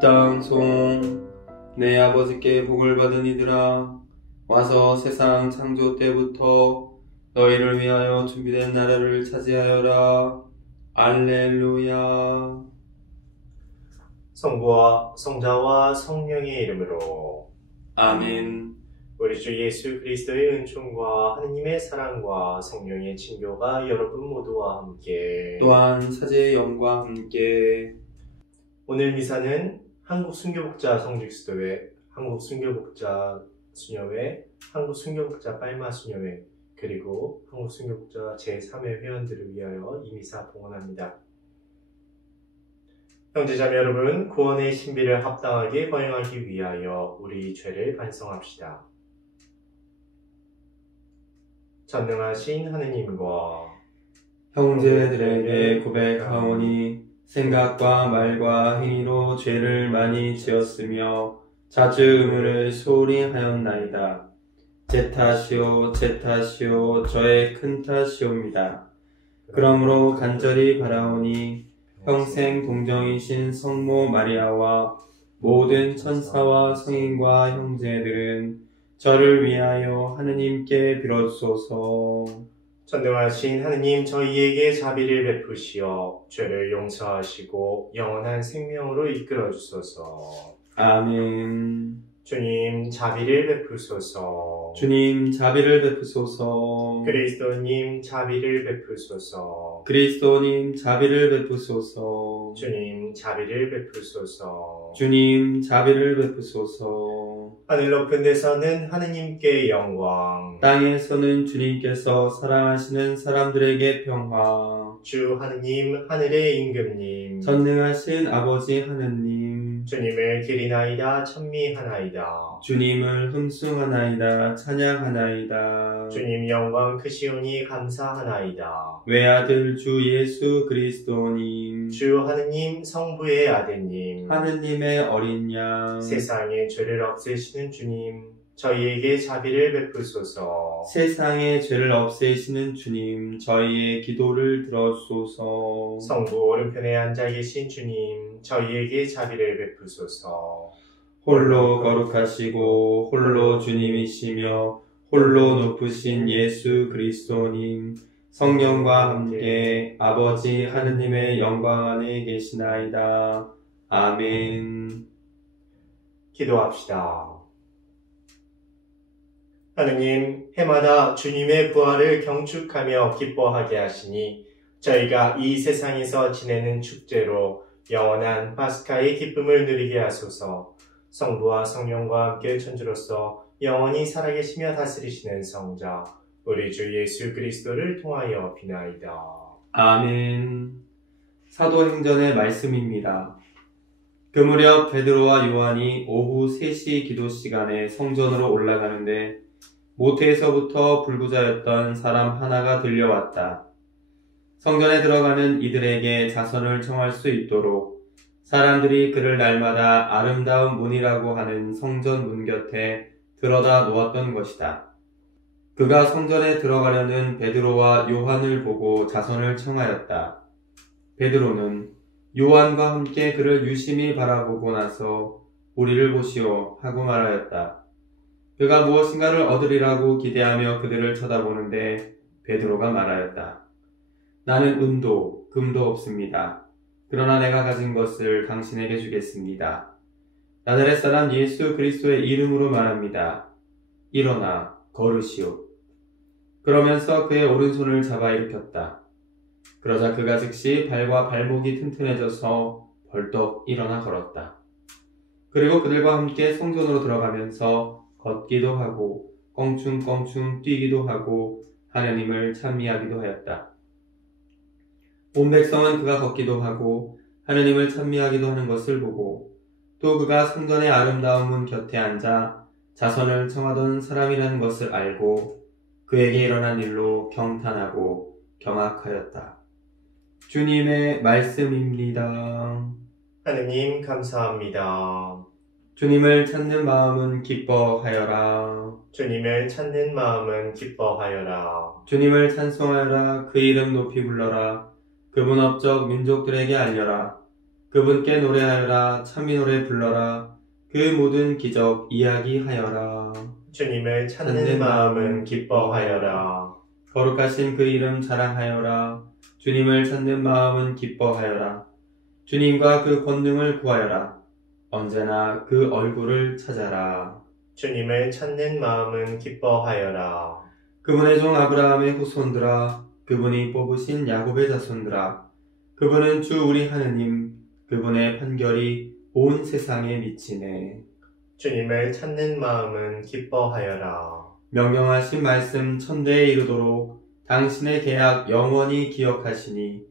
입당송. 내 아버지께 복을 받은 이들아, 와서 세상 창조 때부터 너희를 위하여 준비된 나라를 차지하여라. 알렐루야. 성부와 성자와 성령의 이름으로 아멘. 우리 주 예수 그리스도의 은총과 하느님의 사랑과 성령의 친교가 여러분 모두와 함께 또한 사제의 영과 함께 오늘 미사는 한국순교복자 성직수도회, 한국순교복자 수녀회, 한국순교복자 빨마 수녀회, 그리고 한국순교복자 제3회 회원들을 위하여 이 미사 봉헌합니다. 형제자매 여러분, 구원의 신비를 합당하게 거행하기 위하여 우리 죄를 반성합시다. 전능하신 하느님과 형제들에게 고백하오니 생각과 말과 행위로 죄를 많이 지었으며 자주 의무를 소홀히 하였나이다. 제 탓이요 제 탓이요 저의 큰 탓이옵니다. 그러므로 간절히 바라오니 평생 동정이신 성모 마리아와 모든 천사와 성인과 형제들은 저를 위하여 하느님께 빌어주소서. 전능하신 하느님, 저희에게 자비를 베푸시어 죄를 용서하시고 영원한 생명으로 이끌어 주소서. 아멘. 주님, 자비를 베푸소서. 주님, 자비를 베푸소서. 그리스도님, 자비를 베푸소서. 그리스도님, 자비를 베푸소서. 주님, 자비를 베푸소서. 주님, 자비를 베푸소서. 하늘 높은 데서는 하느님께 영광, 땅에서는 주님께서 사랑하시는 사람들에게 평화. 주 하느님, 하늘의 임금님, 전능하신 아버지 하느님, 주님을 기리나이다 찬미하나이다. 주님을 흠숭하나이다 찬양하나이다. 주님 영광 크시오니 감사하나이다. 외아들 주 예수 그리스도님, 주 하느님 성부의 아드님, 하느님의 어린 양, 세상의 죄를 없애시는 주님, 저희에게 자비를 베푸소서. 세상의 죄를 없애시는 주님, 저희의 기도를 들어주소서. 성부 오른편에 앉아 계신 주님, 저희에게 자비를 베푸소서. 홀로 거룩하시고 홀로 주님이시며 홀로 높으신 예수 그리스도님, 성령과 함께 아버지 하느님의 영광 안에 계시나이다. 아멘. 기도합시다. 하느님, 해마다 주님의 부활을 경축하며 기뻐하게 하시니 저희가 이 세상에서 지내는 축제로 영원한 파스카의 기쁨을 누리게 하소서. 성부와 성령과 함께 천주로서 영원히 살아계시며 다스리시는 성자 우리 주 예수 그리스도를 통하여 비나이다. 아멘. 사도행전의 말씀입니다. 그 무렵 베드로와 요한이 오후 3시 기도 시간에 성전으로 올라가는데 모태에서부터 불구자였던 사람 하나가 들려왔다. 성전에 들어가는 이들에게 자선을 청할 수 있도록 사람들이 그를 날마다 아름다운 문이라고 하는 성전 문 곁에 들어다 놓았던 것이다. 그가 성전에 들어가려는 베드로와 요한을 보고 자선을 청하였다. 베드로는 요한과 함께 그를 유심히 바라보고 나서 우리를 보시오 하고 말하였다. 그가 무엇인가를 얻으리라고 기대하며 그들을 쳐다보는데 베드로가 말하였다. 나는 은도, 금도 없습니다. 그러나 내가 가진 것을 당신에게 주겠습니다. 나사렛 사람 예수 그리스도의 이름으로 말합니다. 일어나 걸으시오. 그러면서 그의 오른손을 잡아 일으켰다. 그러자 그가 즉시 발과 발목이 튼튼해져서 벌떡 일어나 걸었다. 그리고 그들과 함께 성전으로 들어가면서 걷기도 하고 껑충껑충 뛰기도 하고 하느님을 찬미하기도 하였다. 온 백성은 그가 걷기도 하고 하느님을 찬미하기도 하는 것을 보고 또 그가 성전의 아름다운 문 곁에 앉아 자선을 청하던 사람이라는 것을 알고 그에게 일어난 일로 경탄하고 경악하였다. 주님의 말씀입니다. 하느님 감사합니다. 주님을 찾는 마음은 기뻐하여라. 주님을 찾는 마음은 기뻐하여라. 주님을 찬송하여라. 그 이름 높이 불러라. 그분 업적 민족들에게 알려라. 그분께 노래하여라. 찬미 노래 불러라. 그 모든 기적 이야기하여라. 주님을 찾는 마음은 기뻐하여라. 거룩하신 그 이름 자랑하여라. 주님을 찾는 마음은 기뻐하여라. 주님과 그 권능을 구하여라. 언제나 그 얼굴을 찾아라. 주님을 찾는 마음은 기뻐하여라. 그분의 종 아브라함의 후손들아, 그분이 뽑으신 야곱의 자손들아, 그분은 주 우리 하느님, 그분의 판결이 온 세상에 미치네. 주님을 찾는 마음은 기뻐하여라. 명령하신 말씀 천대에 이르도록 당신의 계약 영원히 기억하시니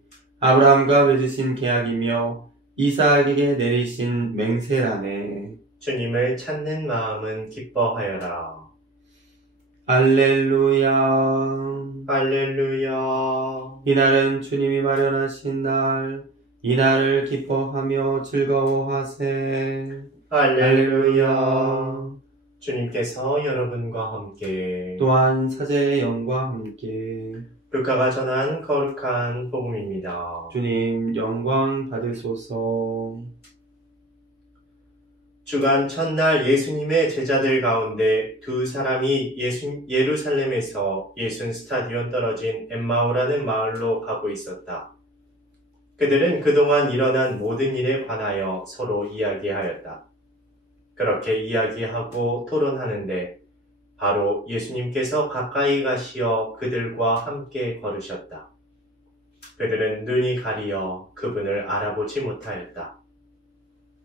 아브라함과 맺으신 계약이며 이삭에게 내리신 맹세라네. 주님을 찾는 마음은 기뻐하여라. 할렐루야. 할렐루야. 이날은 주님이 마련하신 날, 이날을 기뻐하며 즐거워하세. 할렐루야. 주님께서 여러분과 함께 또한 사제의 영과 함께 루카가 전한 거룩한 복음입니다. 주님 영광 받으소서. 주간 첫날 예수님의 제자들 가운데 두 사람이 예루살렘에서 예순 스타디온 떨어진 엠마오라는 마을로 가고 있었다. 그들은 그동안 일어난 모든 일에 관하여 서로 이야기하였다. 그렇게 이야기하고 토론하는데 바로 예수님께서 가까이 가시어 그들과 함께 걸으셨다. 그들은 눈이 가리어 그분을 알아보지 못하였다.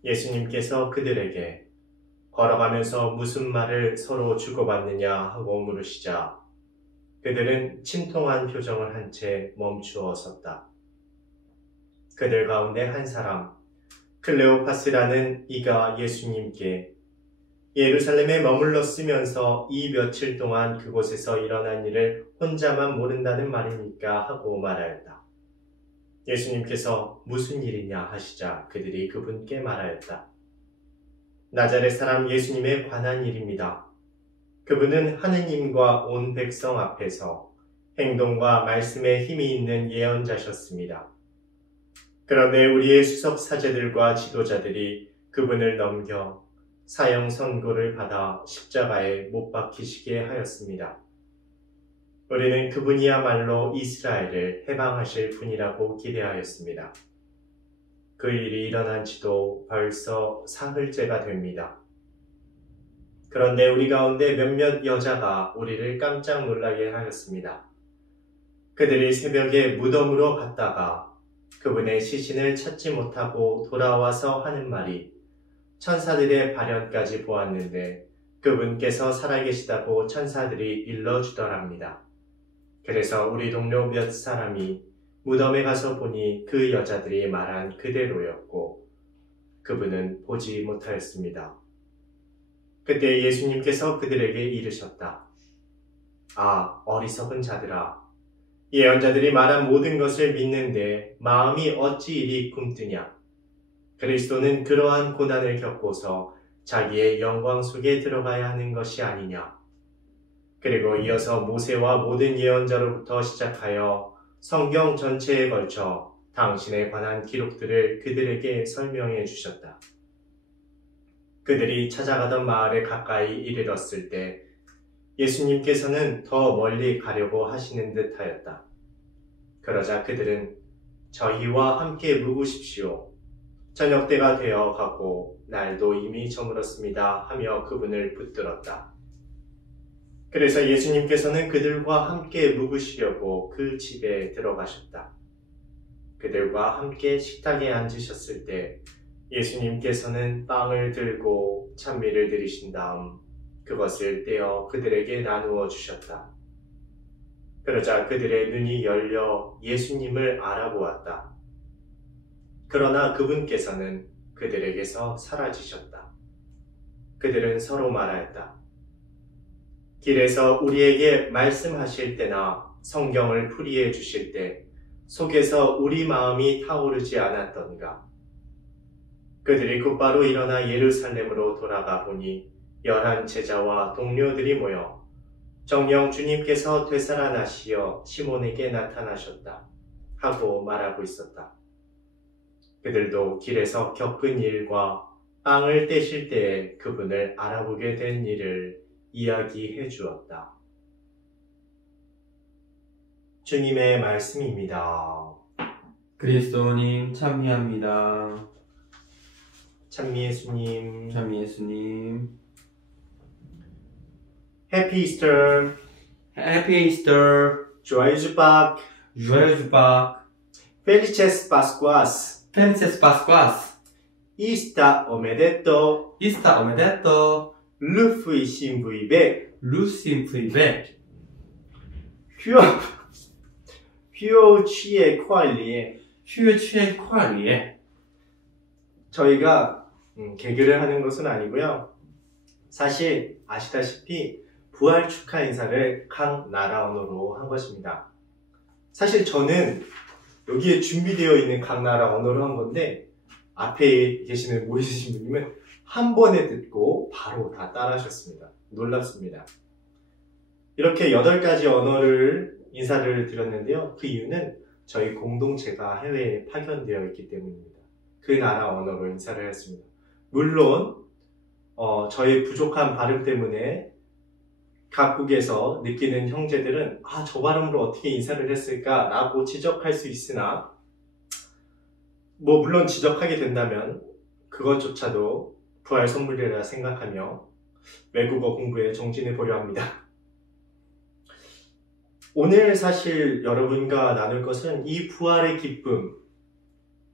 예수님께서 그들에게 걸어가면서 무슨 말을 서로 주고받느냐 하고 물으시자 그들은 침통한 표정을 한 채 멈추어 섰다. 그들 가운데 한 사람, 클레오파스라는 이가 예수님께 예루살렘에 머물렀으면서 이 며칠 동안 그곳에서 일어난 일을 혼자만 모른다는 말입니까? 하고 말하였다. 예수님께서 무슨 일이냐 하시자 그들이 그분께 말하였다. 나자렛 사람 예수님에 관한 일입니다. 그분은 하느님과 온 백성 앞에서 행동과 말씀에 힘이 있는 예언자셨습니다. 그런데 우리의 수석 사제들과 지도자들이 그분을 넘겨 사형 선고를 받아 십자가에 못 박히시게 하였습니다. 우리는 그분이야말로 이스라엘을 해방하실 분이라고 기대하였습니다. 그 일이 일어난 지도 벌써 사흘째가 됩니다. 그런데 우리 가운데 몇몇 여자가 우리를 깜짝 놀라게 하였습니다. 그들이 새벽에 무덤으로 갔다가 그분의 시신을 찾지 못하고 돌아와서 하는 말이 천사들의 발현까지 보았는데 그분께서 살아계시다고 천사들이 일러주더랍니다. 그래서 우리 동료 몇 사람이 무덤에 가서 보니 그 여자들이 말한 그대로였고 그분은 보지 못하였습니다. 그때 예수님께서 그들에게 이르셨다. 아, 어리석은 자들아! 예언자들이 말한 모든 것을 믿는데 마음이 어찌 이리 꿈뜨냐? 그리스도는 그러한 고난을 겪고서 자기의 영광 속에 들어가야 하는 것이 아니냐? 그리고 이어서 모세와 모든 예언자로부터 시작하여 성경 전체에 걸쳐 당신에 관한 기록들을 그들에게 설명해 주셨다. 그들이 찾아가던 마을에 가까이 이르렀을 때 예수님께서는 더 멀리 가려고 하시는 듯 하였다. 그러자 그들은 저희와 함께 묵으십시오. 저녁 때가 되어 가고 날도 이미 저물었습니다 하며 그분을 붙들었다. 그래서 예수님께서는 그들과 함께 묵으시려고 그 집에 들어가셨다. 그들과 함께 식탁에 앉으셨을 때 예수님께서는 빵을 들고 찬미를 드리신 다음 그것을 떼어 그들에게 나누어 주셨다. 그러자 그들의 눈이 열려 예수님을 알아보았다. 그러나 그분께서는 그들에게서 사라지셨다. 그들은 서로 말하였다. 길에서 우리에게 말씀하실 때나 성경을 풀이해 주실 때 속에서 우리 마음이 타오르지 않았던가. 그들이 곧바로 일어나 예루살렘으로 돌아가 보니 11 제자와 동료들이 모여 정녕 주님께서 되살아나시어 시몬에게 나타나셨다 하고 말하고 있었다. 그들도 길에서 겪은 일과 빵을 떼실 때에 그분을 알아보게 된 일을 이야기해 주었다. 주님의 말씀입니다. 그리스도님 찬미합니다. 찬미 예수님. 찬미 예수님. 해피 이스터. Happy Easter. Joyeux Pâques. Joyeux Pâques. Felices Pascuas. Felices Pascuas. Ista omedeto. Ista omedeto. Lufui simbuibe. Lucien Privet. 휴 취의 퀄리에. 血切快里. 저희가 개그를 하는 것은 아니고요. 사실 아시다시피 부활 축하 인사를 각 나라 언어로 한 것입니다. 사실 저는 여기에 준비되어 있는 각 나라 언어로 한 건데 앞에 계시는 모이신 분님은 한 번에 듣고 바로 다 따라하셨습니다. 놀랍습니다. 이렇게 8가지 언어를 인사를 드렸는데요. 그 이유는 저희 공동체가 해외에 파견되어 있기 때문입니다. 그 나라 언어로 인사를 했습니다. 물론 저의 부족한 발음 때문에 각국에서 느끼는 형제들은 저 발음으로 어떻게 인사를 했을까 라고 지적할 수 있으나 물론 지적하게 된다면 그것조차도 부활 선물이라 생각하며 외국어 공부에 정진해 보려 합니다. 오늘 사실 여러분과 나눌 것은 이 부활의 기쁨을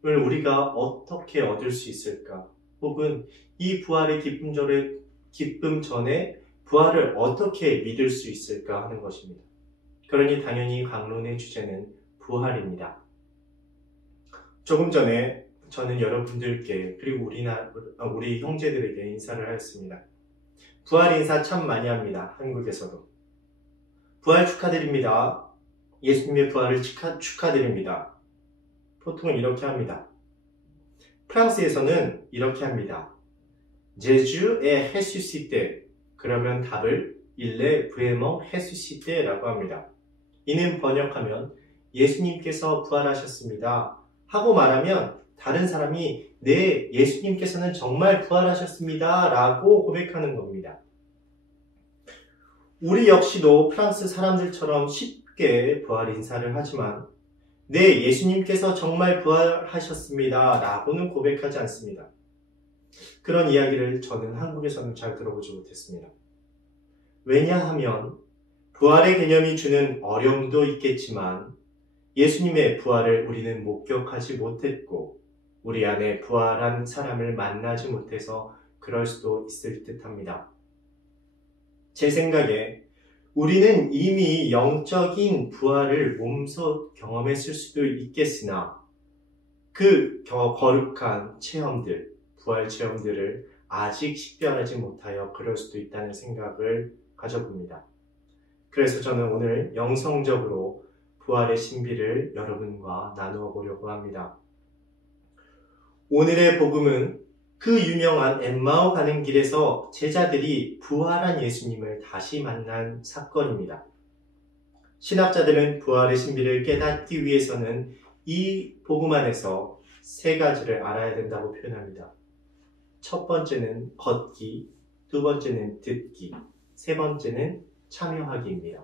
우리가 어떻게 얻을 수 있을까? 혹은 이 부활의 기쁨 전에 부활을 어떻게 믿을 수 있을까 하는 것입니다. 그러니 당연히 강론의 주제는 부활입니다. 조금 전에 저는 여러분들께 그리고 우리 형제들에게 인사를 하였습니다. 부활 인사 참 많이 합니다. 한국에서도. 부활 축하드립니다. 예수님의 부활을 축하드립니다. 보통은 이렇게 합니다. 프랑스에서는 이렇게 합니다. 제주 est ressuscité. 그러면 답을 Il est vraiment ressuscité 라고 합니다. 이는 번역하면 예수님께서 부활하셨습니다 하고 말하면 다른 사람이 네, 예수님께서는 정말 부활하셨습니다 라고 고백하는 겁니다. 우리 역시도 프랑스 사람들처럼 쉽게 부활 인사를 하지만 네, 예수님께서 정말 부활하셨습니다 라고는 고백하지 않습니다. 그런 이야기를 저는 한국에서는 잘 들어보지 못했습니다. 왜냐하면 부활의 개념이 주는 어려움도 있겠지만 예수님의 부활을 우리는 목격하지 못했고 우리 안에 부활한 사람을 만나지 못해서 그럴 수도 있을 듯합니다. 제 생각에 우리는 이미 영적인 부활을 몸소 경험했을 수도 있겠으나 그 거룩한 체험들, 부활 체험들을 아직 식별하지 못하여 그럴 수도 있다는 생각을 가져봅니다. 그래서 저는 오늘 영성적으로 부활의 신비를 여러분과 나누어 보려고 합니다. 오늘의 복음은 그 유명한 엠마오 가는 길에서 제자들이 부활한 예수님을 다시 만난 사건입니다. 신학자들은 부활의 신비를 깨닫기 위해서는 이 복음 안에서 3가지를 알아야 된다고 표현합니다. 첫 번째는 걷기, 두 번째는 듣기, 세 번째는 참여하기입니다.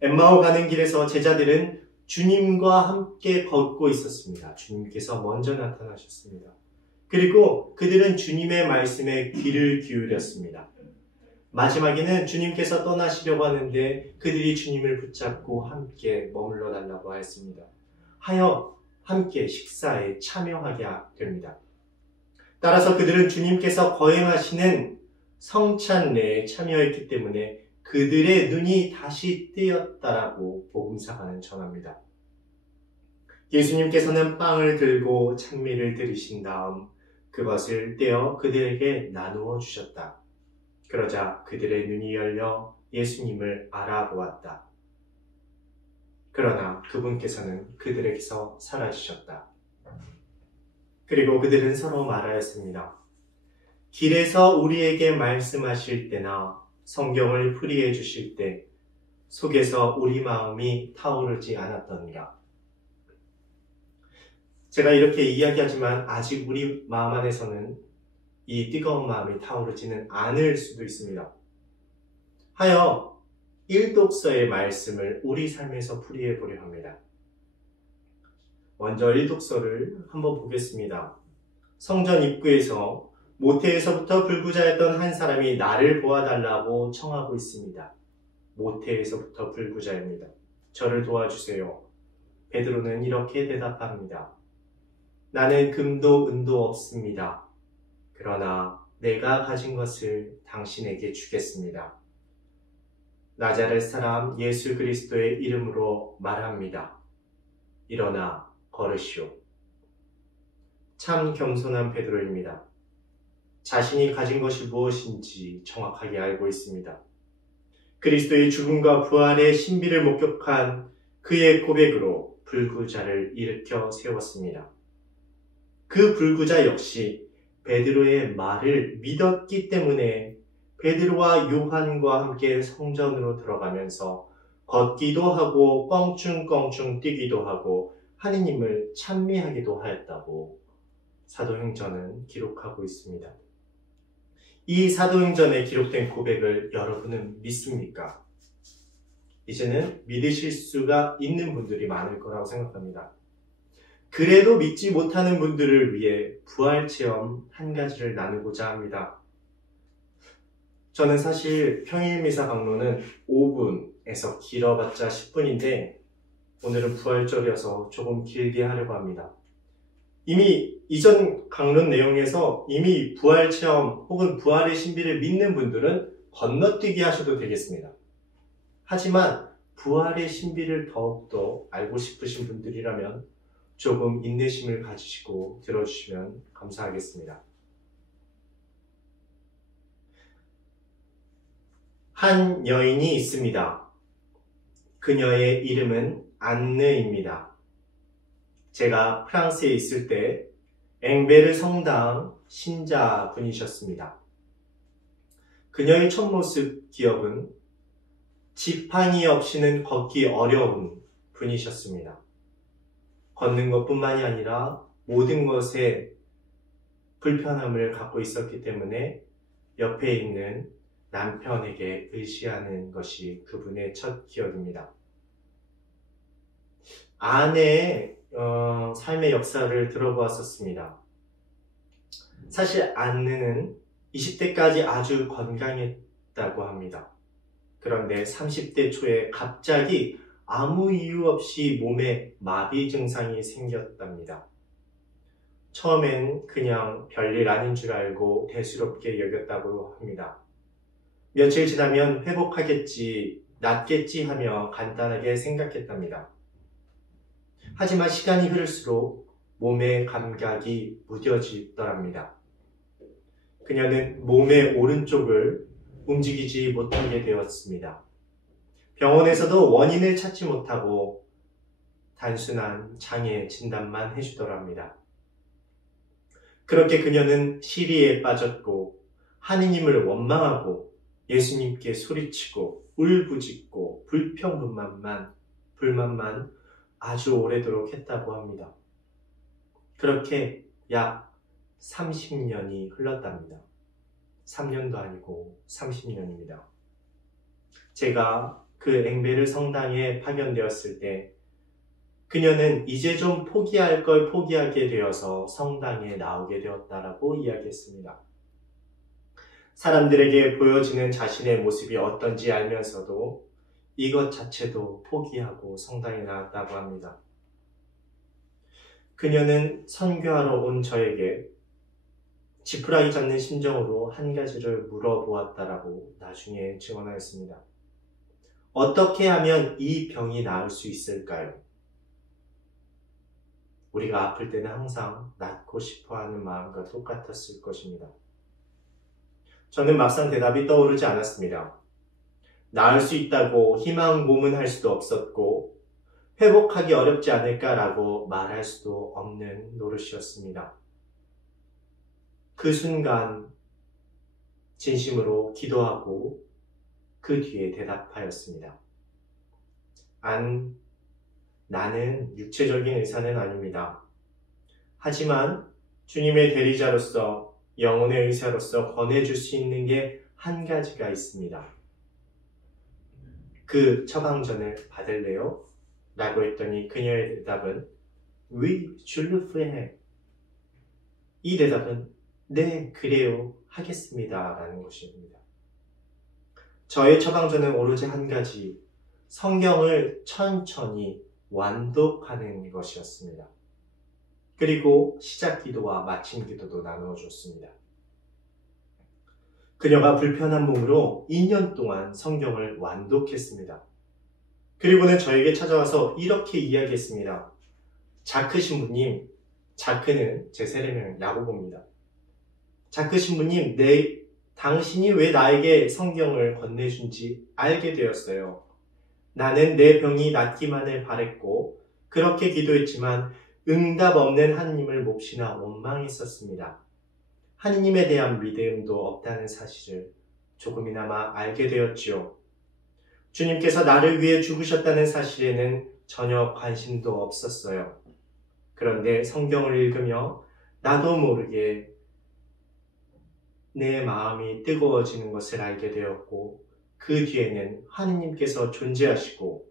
엠마오 가는 길에서 제자들은 주님과 함께 걷고 있었습니다. 주님께서 먼저 나타나셨습니다. 그리고 그들은 주님의 말씀에 귀를 기울였습니다. 마지막에는 주님께서 떠나시려고 하는데 그들이 주님을 붙잡고 함께 머물러 달라고 하였습니다. 하여 함께 식사에 참여하게 됩니다. 따라서 그들은 주님께서 거행하시는 성찬례에 참여했기 때문에 그들의 눈이 다시 뜨였다라고 복음서가는 전합니다. 예수님께서는 빵을 들고 찬미를 드리신 다음 그것을 떼어 그들에게 나누어 주셨다. 그러자 그들의 눈이 열려 예수님을 알아보았다. 그러나 그분께서는 그들에게서 사라지셨다. 그리고 그들은 서로 말하였습니다. 길에서 우리에게 말씀하실 때나 성경을 풀이해 주실 때 속에서 우리 마음이 타오르지 않았더니라. 제가 이렇게 이야기하지만 아직 우리 마음 안에서는 이 뜨거운 마음이 타오르지는 않을 수도 있습니다. 하여 일독서의 말씀을 우리 삶에서 풀이해 보려 합니다. 먼저 일독서를 한번 보겠습니다. 성전 입구에서 모태에서부터 불구자였던 한 사람이 나를 보아달라고 청하고 있습니다. 모태에서부터 불구자입니다. 저를 도와주세요. 베드로는 이렇게 대답합니다. 나는 금도 은도 없습니다. 그러나 내가 가진 것을 당신에게 주겠습니다. 나자렛 사람 예수 그리스도의 이름으로 말합니다. 일어나 걸으시오. 참 겸손한 베드로입니다. 자신이 가진 것이 무엇인지 정확하게 알고 있습니다. 그리스도의 죽음과 부활의 신비를 목격한 그의 고백으로 불구자를 일으켜 세웠습니다. 그 불구자 역시 베드로의 말을 믿었기 때문에 베드로와 요한과 함께 성전으로 들어가면서 걷기도 하고 껑충껑충 뛰기도 하고 하느님을 찬미하기도 하였다고 사도행전은 기록하고 있습니다. 이 사도행전에 기록된 고백을 여러분은 믿습니까? 이제는 믿으실 수가 있는 분들이 많을 거라고 생각합니다. 그래도 믿지 못하는 분들을 위해 부활체험 한 가지를 나누고자 합니다. 저는 사실 평일미사 강론은 5분에서 길어봤자 10분인데 오늘은 부활절이어서 조금 길게 하려고 합니다. 이미 이전 강론 내용에서 이미 부활체험 혹은 부활의 신비를 믿는 분들은 건너뛰기 하셔도 되겠습니다. 하지만 부활의 신비를 더욱더 알고 싶으신 분들이라면 조금 인내심을 가지시고 들어주시면 감사하겠습니다. 한 여인이 있습니다. 그녀의 이름은 안느입니다. 제가 프랑스에 있을 때 앵베르 성당 신자분이셨습니다. 그녀의 첫 모습 기억은 지팡이 없이는 걷기 어려운 분이셨습니다. 걷는 것뿐만이 아니라 모든 것에 불편함을 갖고 있었기 때문에 옆에 있는 남편에게 의지하는 것이 그분의 첫 기억입니다. 아내의 삶의 역사를 들어보았었습니다. 사실 안느는 20대까지 아주 건강했다고 합니다. 그런데 30대 초에 갑자기 아무 이유 없이 몸에 마비 증상이 생겼답니다. 처음엔 그냥 별일 아닌 줄 알고 대수롭게 여겼다고 합니다. 며칠 지나면 회복하겠지, 낫겠지 하며 간단하게 생각했답니다. 하지만 시간이 흐를수록 몸의 감각이 무뎌지더랍니다. 그녀는 몸의 오른쪽을 움직이지 못하게 되었습니다. 병원에서도 원인을 찾지 못하고 단순한 장애 진단만 해주더랍니다. 그렇게 그녀는 시리에 빠졌고 하느님을 원망하고 예수님께 소리치고 울부짖고 불만만 아주 오래도록 했다고 합니다. 그렇게 약 30년이 흘렀답니다. 3년도 아니고 30년입니다. 제가 그 앵베르 성당에 파견되었을 때 그녀는 이제 좀 포기할 걸 포기하게 되어서 성당에 나오게 되었다라고 이야기했습니다. 사람들에게 보여지는 자신의 모습이 어떤지 알면서도 이것 자체도 포기하고 성당에 나왔다고 합니다. 그녀는 선교하러 온 저에게 지푸라기 잡는 심정으로 한 가지를 물어보았다라고 나중에 증언하였습니다. 어떻게 하면 이 병이 나을 수 있을까요? 우리가 아플 때는 항상 낫고 싶어하는 마음과 똑같았을 것입니다. 저는 막상 대답이 떠오르지 않았습니다. 나을 수 있다고 희망 고문할 수도 없었고 회복하기 어렵지 않을까라고 말할 수도 없는 노릇이었습니다. 그 순간 진심으로 기도하고 그 뒤에 대답하였습니다. 나는 육체적인 의사는 아닙니다. 하지만 주님의 대리자로서 영혼의 의사로서 권해줄 수 있는 게 한 가지가 있습니다. 그 처방전을 받을래요? 라고 했더니 그녀의 대답은 Oui, je le ferai. 이 대답은 네, 그래요, 하겠습니다 라는 것입니다. 저의 처방전은 오로지 한 가지, 성경을 천천히 완독하는 것이었습니다. 그리고 시작 기도와 마침 기도도 나누어 줬습니다. 그녀가 불편한 몸으로 2년 동안 성경을 완독했습니다. 그리고는 저에게 찾아와서 이렇게 이야기했습니다. 자크 신부님, 자크는 제 세례명 야고보입니다. 자크 신부님, 당신이 왜 나에게 성경을 건네준지 알게 되었어요. 나는 내 병이 낫기만을 바랬고 그렇게 기도했지만 응답 없는 하느님을 몹시나 원망했었습니다. 하느님에 대한 믿음도 없다는 사실을 조금이나마 알게 되었지요. 주님께서 나를 위해 죽으셨다는 사실에는 전혀 관심도 없었어요. 그런데 성경을 읽으며 나도 모르게 내 마음이 뜨거워지는 것을 알게 되었고 그 뒤에는 하느님께서 존재하시고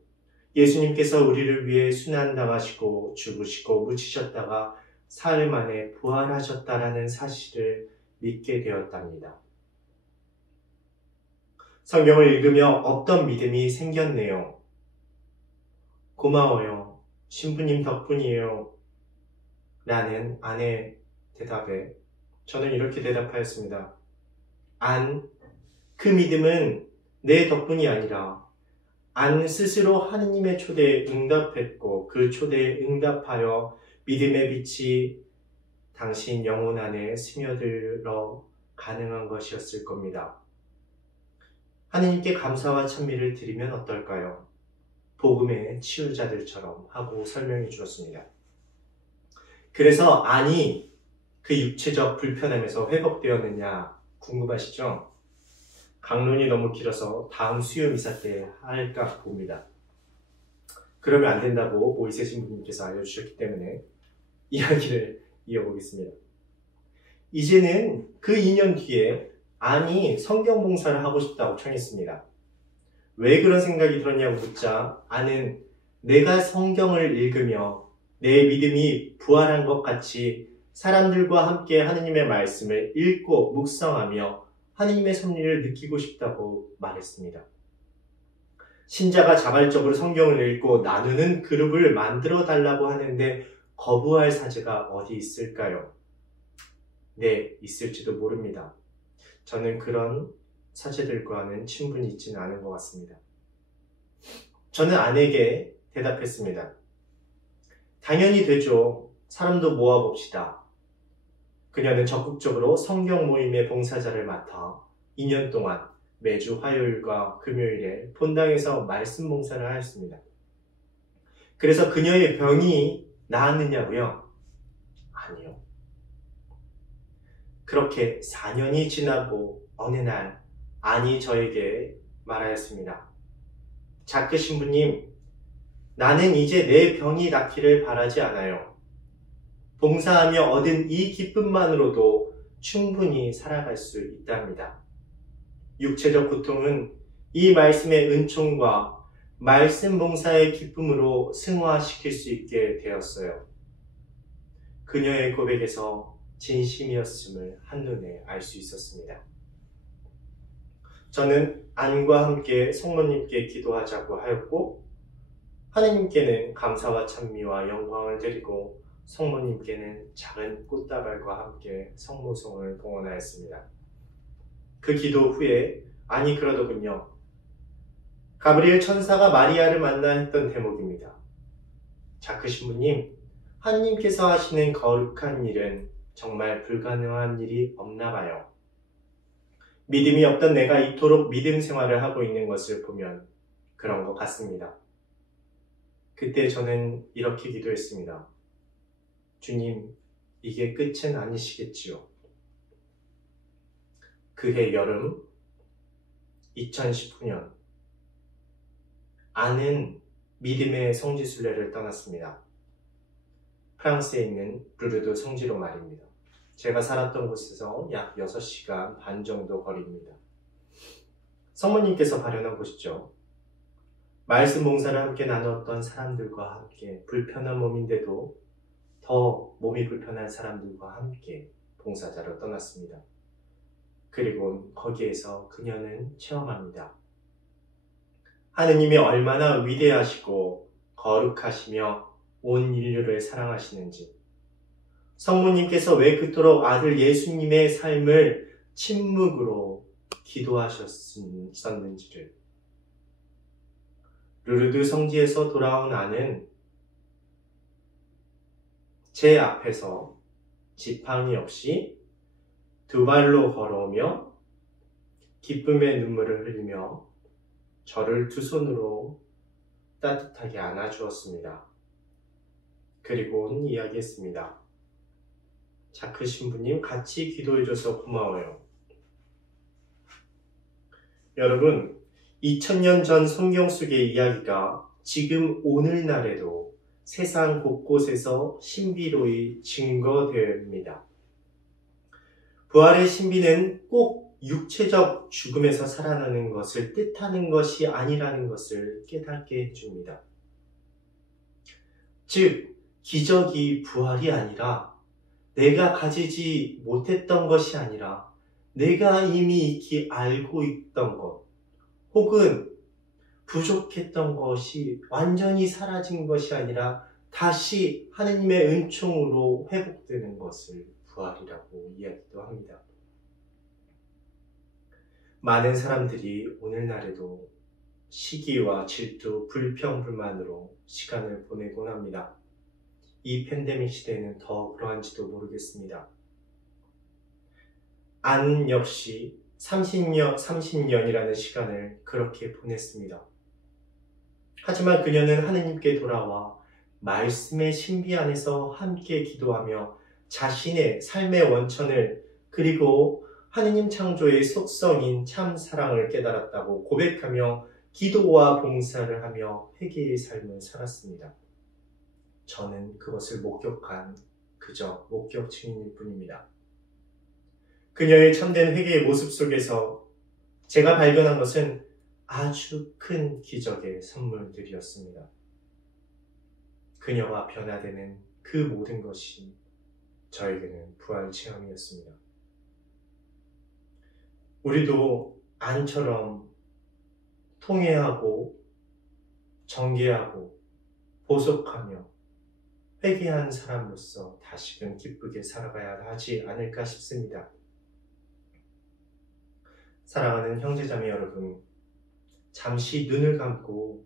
예수님께서 우리를 위해 순환당하시고 죽으시고 묻히셨다가 사흘 만에 부활하셨다라는 사실을 믿게 되었답니다. 성경을 읽으며 없던 믿음이 생겼네요. 고마워요. 신부님 덕분이에요. 라는 아내의 대답에 저는 이렇게 대답하였습니다. 그 믿음은 내 덕분이 아니라 스스로 하느님의 초대에 응답했고 그 초대에 응답하여 믿음의 빛이 당신 영혼 안에 스며들어 가능한 것이었을 겁니다. 하느님께 감사와 찬미를 드리면 어떨까요? 복음의 치유자들처럼 하고 설명해 주었습니다. 그래서 그 육체적 불편함에서 회복되었느냐 궁금하시죠? 강론이 너무 길어서 다음 수요 미사 때 할까 봅니다. 그러면 안 된다고 모이세 신부님께서 알려주셨기 때문에 이야기를 이어보겠습니다. 이제는 그 2년 뒤에 성경 봉사를 하고 싶다고 청했습니다. 왜 그런 생각이 들었냐고 묻자 내가 성경을 읽으며 내 믿음이 부활한 것 같이 사람들과 함께 하느님의 말씀을 읽고 묵상하며 하느님의 섭리를 느끼고 싶다고 말했습니다. 신자가 자발적으로 성경을 읽고 나누는 그룹을 만들어 달라고 하는데 거부할 사제가 어디 있을까요? 네, 있을지도 모릅니다. 저는 그런 사제들과는 친분이 있지는 않은 것 같습니다. 저는 아내에게 대답했습니다. 당연히 되죠. 사람도 모아봅시다. 그녀는 적극적으로 성경 모임의 봉사자를 맡아 2년 동안 매주 화요일과 금요일에 본당에서 말씀 봉사를 하였습니다. 그래서 그녀의 병이 나았느냐고요? 아니요. 그렇게 4년이 지나고 어느 날 저에게 말하였습니다. 자크 신부님, 나는 이제 내 병이 낫기를 바라지 않아요. 봉사하며 얻은 이 기쁨만으로도 충분히 살아갈 수 있답니다. 육체적 고통은 이 말씀의 은총과 말씀 봉사의 기쁨으로 승화시킬 수 있게 되었어요. 그녀의 고백에서 진심이었음을 한눈에 알 수 있었습니다. 저는 안과 함께 성모님께 기도하자고 하였고 하느님께는 감사와 찬미와 영광을 드리고 성모님께는 작은 꽃다발과 함께 성모송을 봉헌하였습니다. 그 기도 후에 그러더군요. 가브리엘 천사가 마리아를 만나 했던 대목입니다. 자크 신부님, 하느님께서 하시는 거룩한 일은 정말 불가능한 일이 없나 봐요. 믿음이 없던 내가 이토록 믿음 생활을 하고 있는 것을 보면 그런 것 같습니다. 그때 저는 이렇게 기도했습니다. 주님, 이게 끝은 아니시겠지요. 그해 여름 2019년 믿음의 성지순례를 떠났습니다. 프랑스에 있는 루르드 성지로 말입니다. 제가 살았던 곳에서 약 6시간 반 정도 거리입니다. 성모님께서 발현한 곳이죠. 말씀 봉사를 함께 나누었던 사람들과 함께 불편한 몸인데도 더 몸이 불편한 사람들과 함께 봉사자로 떠났습니다. 그리고 거기에서 그녀는 체험합니다. 하느님이 얼마나 위대하시고 거룩하시며 온 인류를 사랑하시는지, 성모님께서 왜 그토록 아들 예수님의 삶을 침묵으로 기도하셨었는지를, 루르드 성지에서 돌아온 아는 제 앞에서 지팡이 없이 두 발로 걸어오며 기쁨의 눈물을 흘리며 저를 두 손으로 따뜻하게 안아주었습니다. 그리고는 이야기했습니다. 자크 신부님 같이 기도해줘서 고마워요. 여러분, 2000년 전 성경 속의 이야기가 지금 오늘날에도 세상 곳곳에서 신비로이 증거됩니다. 부활의 신비는 꼭 육체적 죽음에서 살아나는 것을 뜻하는 것이 아니라는 것을 깨닫게 해줍니다. 즉, 기적이 부활이 아니라 내가 가지지 못했던 것이 아니라 내가 이미 익히 알고 있던 것, 혹은 부족했던 것이 완전히 사라진 것이 아니라 다시 하느님의 은총으로 회복되는 것을 부활이라고 이야기도 합니다. 많은 사람들이 오늘날에도 시기와 질투, 불평, 불만으로 시간을 보내곤 합니다. 이 팬데믹 시대에는 더 그러한지도 모르겠습니다. 안 역시 30년이라는 시간을 그렇게 보냈습니다. 하지만 그녀는 하느님께 돌아와 말씀의 신비 안에서 함께 기도하며 자신의 삶의 원천을, 그리고 하느님 창조의 속성인 참 사랑을 깨달았다고 고백하며 기도와 봉사를 하며 회개의 삶을 살았습니다. 저는 그것을 목격한 그저 목격 증인일 뿐입니다. 그녀의 참된 회개의 모습 속에서 제가 발견한 것은 아주 큰 기적의 선물들이었습니다. 그녀가 변화되는 그 모든 것이 저에게는 부활 체험이었습니다. 우리도 안처럼 통회하고 정죄하고 보속하며 회개한 사람으로서 다시금 기쁘게 살아가야 하지 않을까 싶습니다. 사랑하는 형제자매 여러분, 잠시 눈을 감고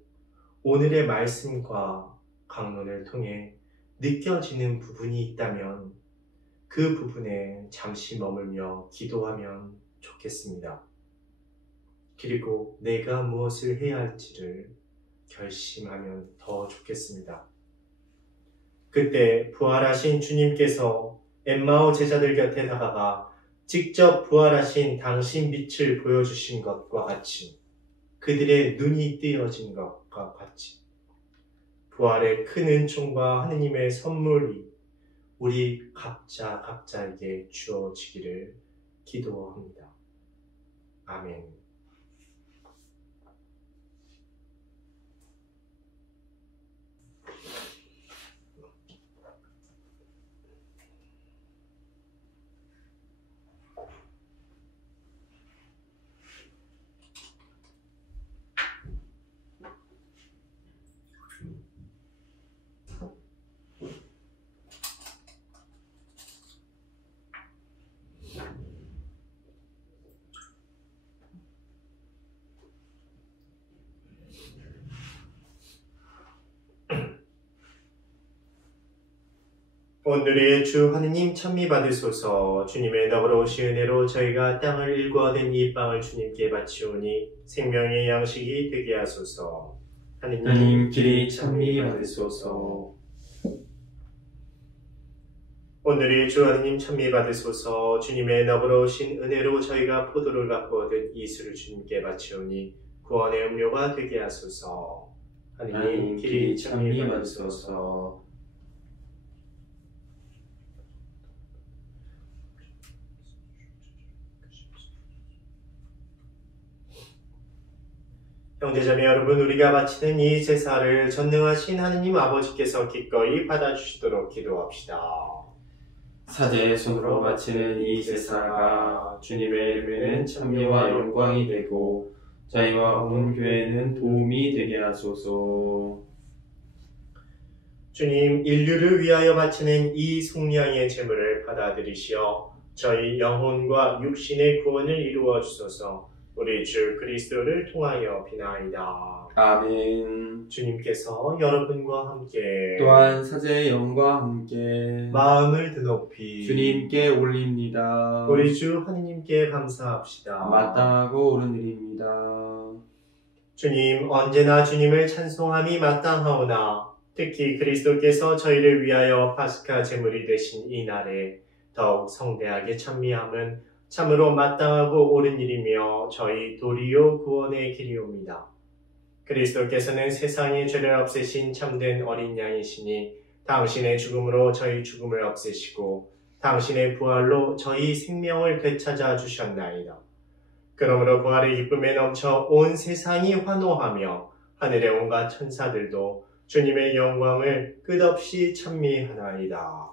오늘의 말씀과 강론을 통해 느껴지는 부분이 있다면 그 부분에 잠시 머물며 기도하면 좋겠습니다. 그리고 내가 무엇을 해야 할지를 결심하면 더 좋겠습니다. 그때 부활하신 주님께서 엠마오 제자들 곁에 다가가 직접 부활하신 당신 빛을 보여주신 것과 같이, 그들의 눈이 뜨여진 것과 같이 부활의 큰 은총과 하느님의 선물이 우리 각자에게 주어지기를 기도합니다. 아멘. 오늘의 주 하느님 찬미 받으소서. 주님의 너그러우신 은혜로 저희가 땅을 일구 얻은 이 빵을 주님께 바치오니 생명의 양식이 되게 하소서. 하느님끼리 찬미 받으소서. 오늘의 주 하느님 찬미 받으소서. 주님의 너그러우신 은혜로 저희가 포도를 갖고 얻은 이 술을 주님께 바치오니 구원의 음료가 되게 하소서. 하느님끼리 찬미 받으소서. 형제자매 여러분, 우리가 바치는 이 제사를 전능하신 하느님 아버지께서 기꺼이 받아주시도록 기도합시다. 사제의 손으로 바치는 이 제사가 주님의 이름에는 찬미와 영광이 되고 저희와 온 교회는 도움이 되게 하소서. 주님, 인류를 위하여 바치는 이 속량의 제물을 받아들이시어 저희 영혼과 육신의 구원을 이루어 주소서. 우리 주 그리스도를 통하여 비나이다. 아멘. 주님께서 여러분과 함께 또한 사제의 영과 함께 마음을 드높이 주님께 올립니다. 우리 주 하느님께 감사합시다. 마땅하고 옳은 일입니다. 주님, 언제나 주님을 찬송함이 마땅하오나 특히 그리스도께서 저희를 위하여 파스카 제물이 되신 이 날에 더욱 성대하게 찬미함은 참으로 마땅하고 옳은 일이며 저희 도리어 구원의 길이옵니다. 그리스도께서는 세상의 죄를 없애신 참된 어린 양이시니 당신의 죽음으로 저희 죽음을 없애시고 당신의 부활로 저희 생명을 되찾아 주셨나이다. 그러므로 부활의 기쁨에 넘쳐 온 세상이 환호하며 하늘의 온갖 천사들도 주님의 영광을 끝없이 찬미하나이다.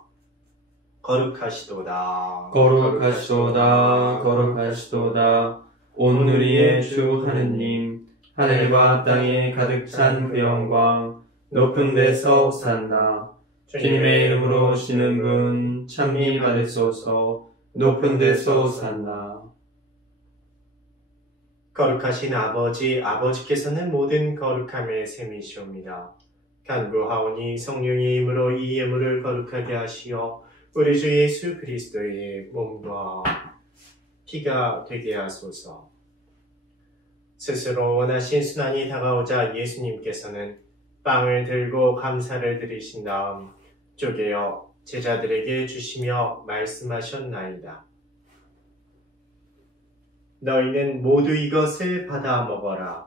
거룩하시도다. 거룩하시도다. 거룩하시도다. 온 우리의 주 하느님, 하늘과 땅에 가득 찬 그 영광, 높은 데서 호산나. 주님의 이름으로 오시는 분 찬미 받으소서. 높은 데서 호산나. 거룩하신 아버지, 아버지께서는 모든 거룩함의 셈이시옵니다. 간구하오니 성령의 힘으로 이 예물을 거룩하게 하시어 우리 주 예수 그리스도의 몸과 피가 되게 하소서. 스스로 원하신 순환이 다가오자 예수님께서는 빵을 들고 감사를 드리신 다음 쪼개어 제자들에게 주시며 말씀하셨나이다. 너희는 모두 이것을 받아 먹어라.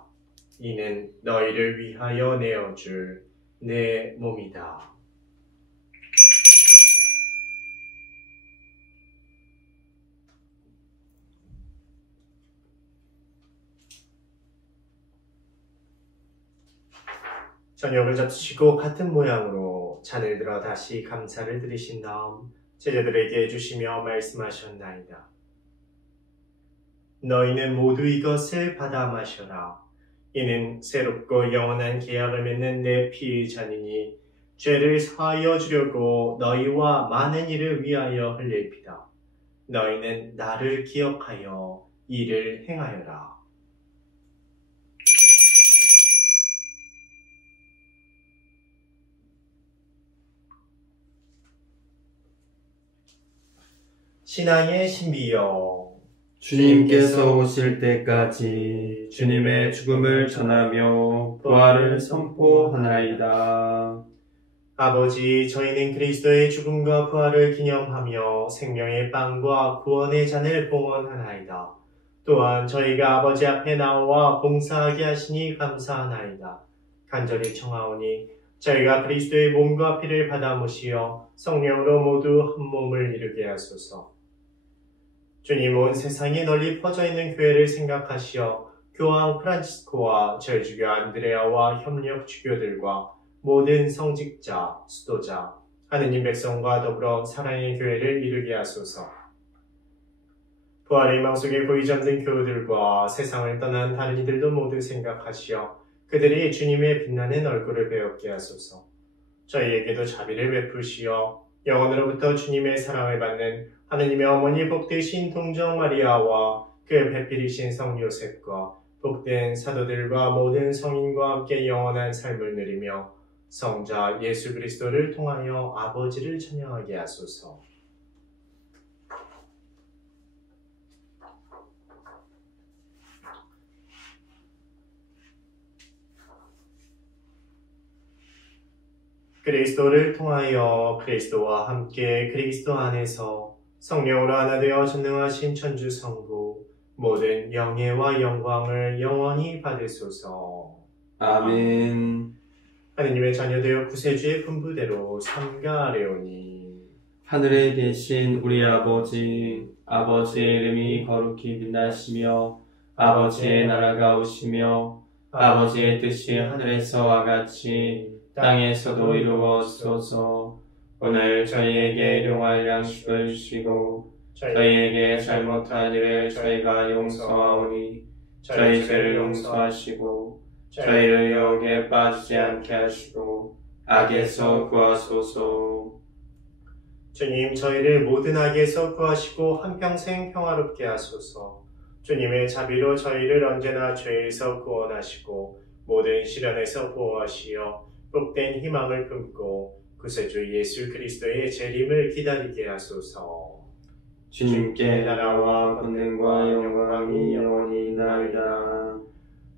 이는 너희를 위하여 내어줄 내 몸이다. 저녁을 잡수시고 같은 모양으로 잔을 들어 다시 감사를 드리신 다음 제자들에게 주시며 말씀하셨나이다. 너희는 모두 이것을 받아 마셔라. 이는 새롭고 영원한 계약을 맺는 내 피의 잔이니 죄를 사하여 주려고 너희와 많은 이를 위하여 흘릴 피다. 너희는 나를 기억하여 이를 행하여라. 신앙의 신비여, 주님께서 오실 때까지 주님의 죽음을 전하며 부활을 선포하나이다. 아버지, 저희는 그리스도의 죽음과 부활을 기념하며 생명의 빵과 구원의 잔을 봉헌하나이다. 또한 저희가 아버지 앞에 나와 봉사하게 하시니 감사하나이다. 간절히 청하오니 저희가 그리스도의 몸과 피를 받아 모시어 성령으로 모두 한 몸을 이루게 하소서. 주님, 온 세상에 널리 퍼져 있는 교회를 생각하시어 교황 프란치스코와 저희 주교 안드레아와 협력 주교들과 모든 성직자, 수도자, 하느님 백성과 더불어 사랑의 교회를 이루게 하소서. 부활의 희망 속에 고이 잠든 교우들과 세상을 떠난 다른 이들도 모두 생각하시어 그들이 주님의 빛나는 얼굴을 배웠게 하소서. 저희에게도 자비를 베푸시어 영원으로부터 주님의 사랑을 받는 하느님의 어머니 복되신 동정 마리아와 그 배필이신 성 요셉과 복된 사도들과 모든 성인과 함께 영원한 삶을 누리며 성자 예수 그리스도를 통하여 아버지를 찬양하게 하소서. 그리스도를 통하여 그리스도와 함께 그리스도 안에서 성령으로 하나 되어 전능하신 천주 성부 모든 영예와 영광을 영원히 받으소서. 아멘. 하느님의 자녀되어 구세주의 분부대로 삼가하려니. 하늘에 계신 우리 아버지, 아버지의 이름이 거룩히 빛나시며 아버지의 나라가 오시며 아버지의 뜻이 하늘에서와 같이 땅에서도 이루어지소서. 오늘 저희에게 일용할 양식을 주시고 저희에게 잘못한 일을 저희가 용서하오니 저희 죄를 용서하시고 저희를 유혹에 빠지지 않게 하시고 악에서 구하소서. 주님, 저희를 모든 악에서 구하시고 한평생 평화롭게 하소서. 주님의 자비로 저희를 언제나 죄에서 구원하시고 모든 시련에서 보호하시어 복된 희망을 품고 구세주 예수 그리스도의 재림을 기다리게 하소서. 주님께 나라와 권능과 영광이 영원히 있나이다.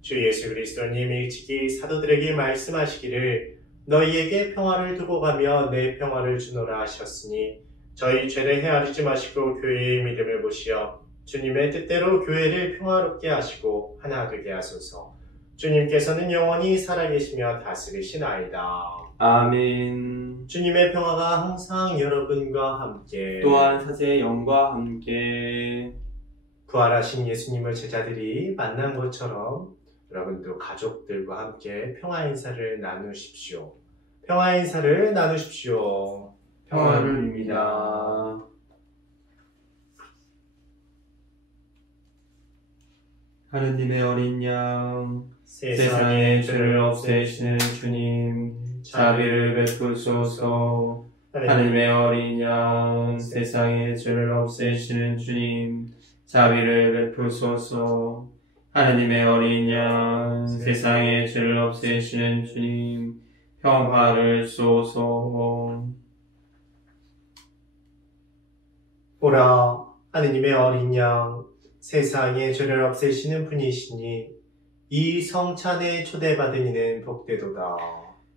주 예수 그리스도님 일찍이 사도들에게 말씀하시기를 너희에게 평화를 두고 가며 내 평화를 주노라 하셨으니 저희 죄를 헤아리지 마시고 교회의 믿음을 보시어 주님의 뜻대로 교회를 평화롭게 하시고 하나 되게 하소서. 주님께서는 영원히 살아계시며 다스리시나이다. 아멘. 주님의 평화가 항상 여러분과 함께 또한 사제의 영과 함께 부활하신 예수님을 제자들이 만난 것처럼 여러분도 가족들과 함께 평화 인사를 나누십시오. 평화 인사를 나누십시오. 평화를 빕니다. 하느님의 어린 양, 세상의 죄를 없애시는 주님, 자비를 베푸소서. 하느님의 어린 양, 세상의 죄를 없애시는 주님, 자비를 베푸소서. 하느님의 어린 양, 세상의 죄를 없애시는 주님, 평화를 쏘소. 보라, 하느님의 어린 양, 세상의 죄를 없애시는 분이시니 이 성찬에 초대받은 이는 복되도다.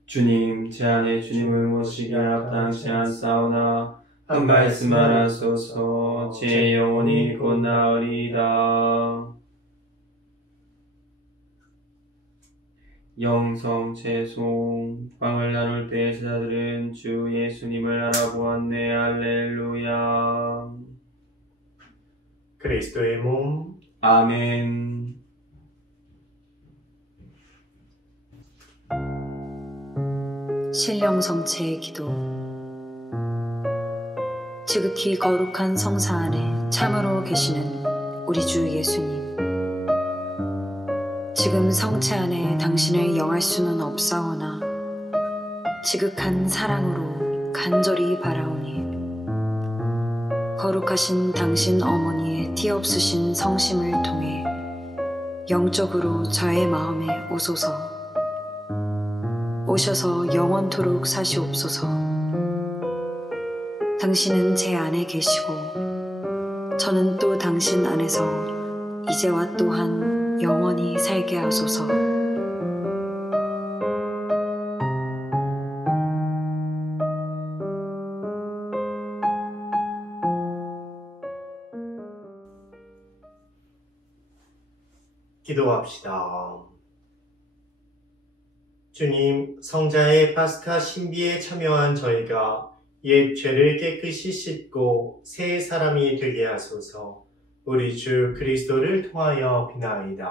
주님, 제 안에 주님을 모시기 합당치 않사오나 한 말씀만 하소서. 제 영혼이 곧 나으리이다. 영성 채송. 빵을 나눌 때 제자들은 주 예수님을 알아보았네. 할렐루야. 그리스도의 몸. 아멘. 신령성체의 기도. 지극히 거룩한 성사 안에 참으로 계시는 우리 주 예수님, 지금 성체 안에 당신을 영할 수는 없사오나 지극한 사랑으로 간절히 바라오니 거룩하신 당신 어머니의 티없으신 성심을 통해 영적으로 저의 마음에 오소서. 오셔서 영원토록 사시옵소서. 당신은 제 안에 계시고 저는 또 당신 안에서 이제와 또한 영원히 살게 하소서. 기도합시다. 주님, 성자의 파스카 신비에 참여한 저희가 옛 죄를 깨끗이 씻고 새 사람이 되게 하소서. 우리 주 그리스도를 통하여 비나이다.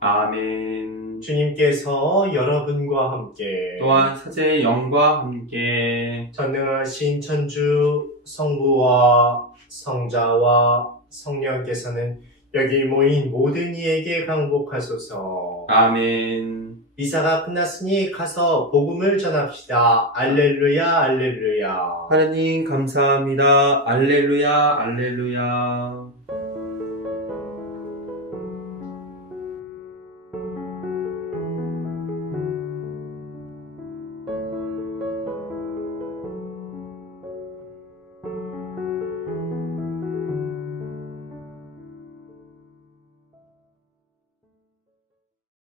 아멘. 주님께서 여러분과 함께 또한 사제의 영과 함께 전능하신 천주 성부와 성자와 성령께서는 여기 모인 모든 이에게 강복하소서. 아멘. 미사가 끝났으니 가서 복음을 전합시다. 알렐루야, 알렐루야. 하느님 감사합니다. 알렐루야, 알렐루야.